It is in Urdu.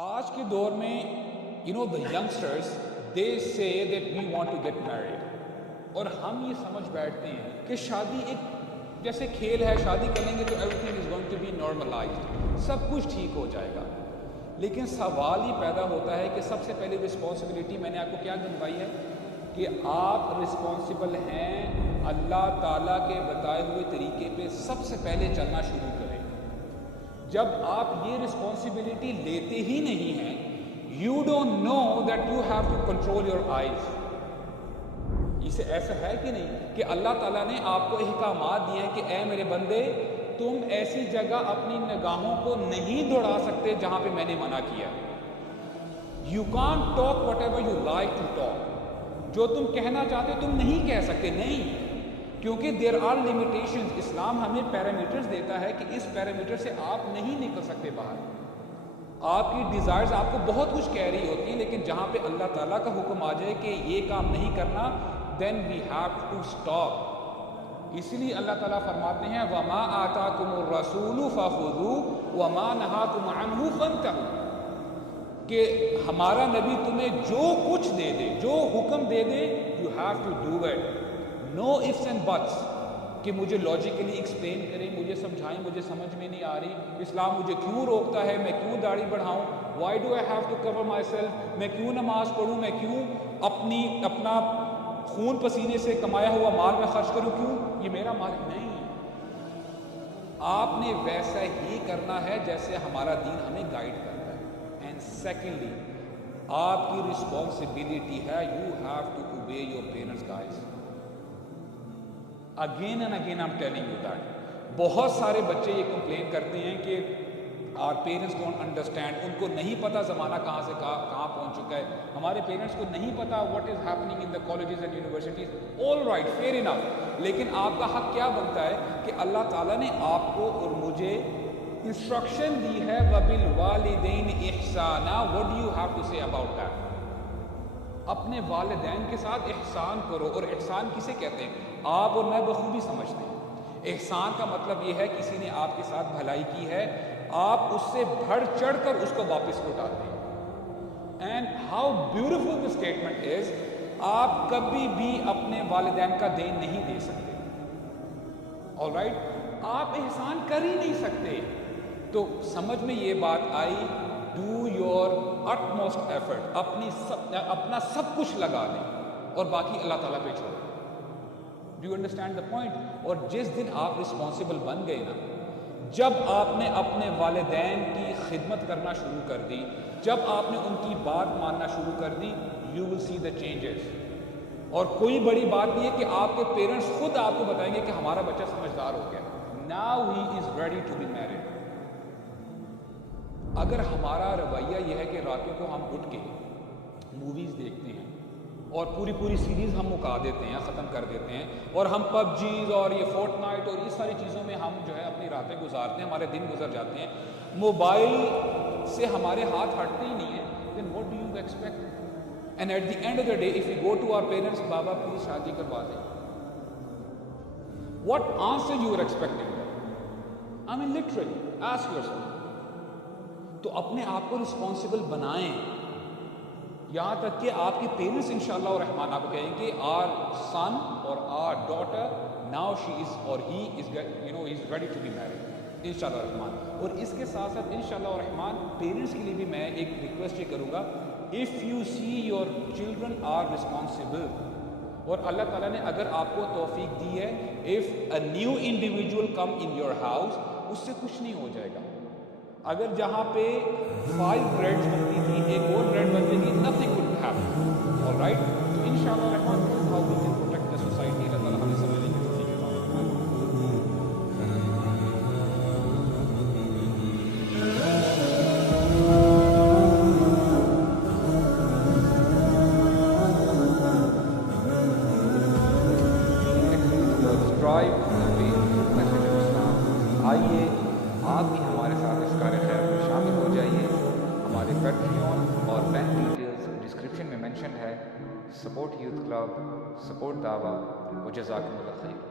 آج کے دور میں the youngsters they say that we want to get married اور ہم یہ سمجھ بیٹھتے ہیں کہ شادی ایک جیسے کھیل ہے، شادی کریں گے تو everything is going to be normalized، سب کچھ ٹھیک ہو جائے گا. لیکن سوال یہ پیدا ہوتا ہے کہ سب سے پہلے رسپانسبلٹی میں نے آپ کو کیا گنوائی ہے کہ آپ رسپانسبل ہیں اللہ تعالیٰ کے بتائے ہوئے طریقے پہ سب سے پہلے چلنا شروع کریں. جب آپ یہ رسپانسبلٹی لیتے ہی نہیں ہیں you don't know that you have to control your eyes. اسے ایسا ہے کہ نہیں کہ اللہ تعالیٰ نے آپ کو احکامات دیے ہیں کہ اے میرے بندے تم ایسی جگہ اپنی نگاہوں کو نہیں دوڑا سکتے جہاں پہ میں نے منع کیا. You can't talk whatever you like to talk. جو تم کہنا چاہتے تم نہیں کہہ سکتے، نہیں، کیونکہ there are limitations. اسلام ہمیں پیرامیٹرز دیتا ہے کہ اس پیرامیٹر سے آپ نہیں نکل سکتے باہر. آپ کی ڈیزائرز آپ کو بہت کچھ کہہ رہی ہوتی ہیں، لیکن جہاں پہ اللہ تعالیٰ کا حکم آ جائے کہ یہ کام نہیں کرنا then we have to stop. اسی لیے اللہ تعالیٰ فرماتے ہیں وَمَا آتَاكُمُ الرَّسُولُ فَخُذُوهُ وَمَا نَهَاكُمْ عَنْهُ فَانْتَهُوا کہ ہمارا نبی تمہیں جو کچھ دے دے، جو حکم دے دے you have to do it. No ifs and buts کہ مجھے لاجیکلی ایکسپلین کریں، مجھے سمجھائیں، مجھے سمجھ میں نہیں آ رہی، اسلام مجھے کیوں روکتا ہے، میں کیوں داڑھی بڑھاؤں، why do I have to cover myself، میں کیوں نماز پڑھوں، میں کیوں اپنا خون پسینے سے کمایا ہوا مال میں خرچ کروں، کیوں، یہ میرا مال نہیں. آپ نے ویسا ہی کرنا ہے جیسے ہمارا دین ہمیں گائیڈ کرتا ہے. اینڈ سیکنڈلی آپ کی رسپانسبلٹی ہے you have to obey your parents guys. Again and again I am telling you that بہت سارے بچے یہ کمپلین کرتے ہیں کہ آر پیرنٹس ڈونٹ انڈرسٹینڈ، ان کو نہیں پتہ زمانہ کہاں سے کہاں پہنچ چکا ہے، ہمارے پیرنٹس کو نہیں پتہ what is happening in the colleges and universities. All right, fair enough, لیکن آپ کا حق کیا بنتا ہے کہ اللہ تعالیٰ نے آپ کو اور مجھے انسٹرکشن دی ہے وَبِالْوَالِدَيْنِ إِحْسَانًا. what do you have to say about that؟ اپنے والدین کے ساتھ احسان کرو. اور احسان کسے کہتے ہیں؟ آپ اور میں بخوبی سمجھتے ہیں. احسان کا مطلب یہ ہے کسی نے آپ کے ساتھ بھلائی کی ہے، آپ اس سے بڑھ چڑھ کر اس کو واپس لوٹاتے ہیں. And how beautiful this statement is, آپ کبھی بھی اپنے والدین کا دین نہیں دے سکتے. آل رائٹ، آپ احسان کر ہی نہیں سکتے. تو سمجھ میں یہ بات آئی، ڈو یور utmost effort، اپنا سب کچھ لگا دیں اور باقی اللہ تعالیٰ پہ چھوڑیں. Do you understand the point? اور جس دن آپ رسپانسبل بن گئے نا، جب آپ نے اپنے والدین کی خدمت کرنا شروع کر دی، جب آپ نے ان کی بات ماننا شروع کر دی، you will C the changes. اور کوئی بڑی بات نہیں ہے کہ آپ کے پیرنٹس خود آپ کو بتائیں گے کہ ہمارا بچہ سمجھدار ہو گیا، now he is ready to be married. اگر ہمارا رویہ یہ ہے کہ راتوں کو ہم اٹھ کے موویز دیکھتے ہیں اور پوری سیریز ہم مکا دیتے ہیں، ختم کر دیتے ہیں، اور ہم پب جیز اور یہ فورٹ نائٹ اور اس ساری چیزوں میں ہم جو ہے اپنی راتیں گزارتے ہیں، ہمارے دن گزر جاتے ہیں، موبائل سے ہمارے ہاتھ ہٹتے ہی نہیں ہیں، then what do you expect؟ and at the end of the day if we go to our parents، بابا پلیز شادی کروا دیں، what answer you are expecting؟ I mean literally ask yourself. تو اپنے آپ کو رسپانسبل بنائیں، یہاں تک کہ آپ کے پیرنٹس انشاءاللہ الرحمن آپ کو کہیں گے آر سن اور our daughter now she is اور he is is ready to be married انشاءاللہ الرحمن. اور اس کے ساتھ ساتھ انشاءاللہ الرحمن پیرنٹس کے لیے بھی میں ایک ریکویسٹ یہ کروں گا، if you see your children are responsible, اور اللہ تعالیٰ نے اگر آپ کو توفیق دی ہے، if a new individual come in your house, اس سے کچھ نہیں ہو جائے گا. اگر جہاں پہ 5 بریڈز بنتی تھی ایک اور بریڈ بن جائے گی، nothing will happen. all right، تو انشاءاللہ الرحمن this is how we can protect the society. اللہ تعالیٰ ہمیں سمجھنے کی توفیق عطا فرمائے. آئیے آپ بھی ہمارے ساتھ اس کار خیر میں شامل ہو جائیے. ہمارے پیٹریون اور بینک ڈیٹیلز ڈسکرپشن میں مینشن ہے. سپورٹ یوتھ کلب، سپورٹ دعویٰ، و جزاکم اللہ خیر.